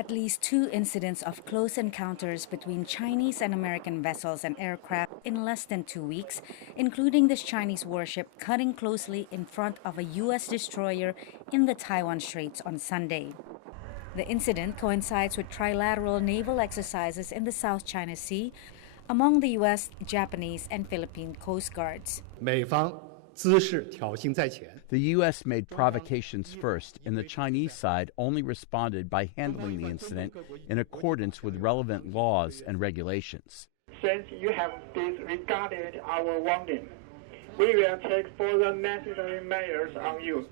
At least 2 incidents of close encounters between Chinese and American vessels and aircraft in less than 2 weeks, including this Chinese warship cutting closely in front of a U.S. destroyer in the Taiwan Straits on Sunday. The incident coincides with trilateral naval exercises in the South China Sea among the U.S., Japanese, and Philippine Coast Guards. 美方姿势挑衅在前。 The U.S. made provocations first, and the Chinese side only responded by handling the incident in accordance with relevant laws and regulations. Since you have disregarded our warning, we will take further necessary measures on you.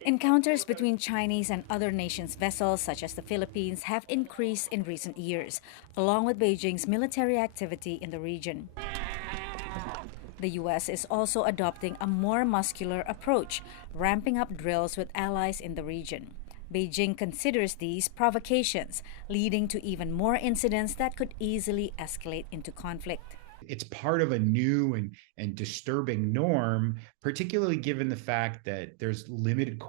Encounters between Chinese and other nations' vessels, such as the Philippines, have increased in recent years, along with Beijing's military activity in the region. The U.S. is also adopting a more muscular approach, ramping up drills with allies in the region. Beijing considers these provocations, leading to even more incidents that could easily escalate into conflict. It's part of a new and disturbing norm, particularly given the fact that there's limited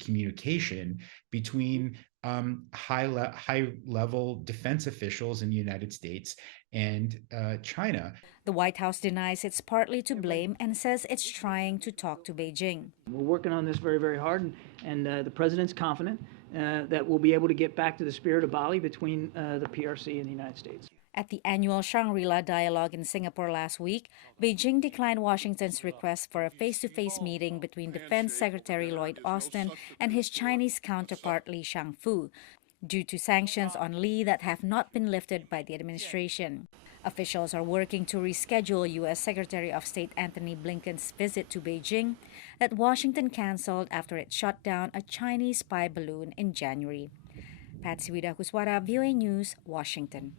communication between high-level defense officials in the United States and China. The White House denies it's partly to blame and says it's trying to talk to Beijing. We're working on this very, very hard, and the president's confident that we'll be able to get back to the spirit of Bali between the PRC and the United States. At the annual Shangri-La Dialogue in Singapore last week, Beijing declined Washington's request for a face-to-face meeting between Defense Secretary Lloyd Austin and his Chinese counterpart Li Shangfu, due to sanctions on Li that have not been lifted by the administration. Officials are working to reschedule U.S. Secretary of State Antony Blinken's visit to Beijing that Washington canceled after it shot down a Chinese spy balloon in January. Patsy Widakuswara, VOA News, Washington.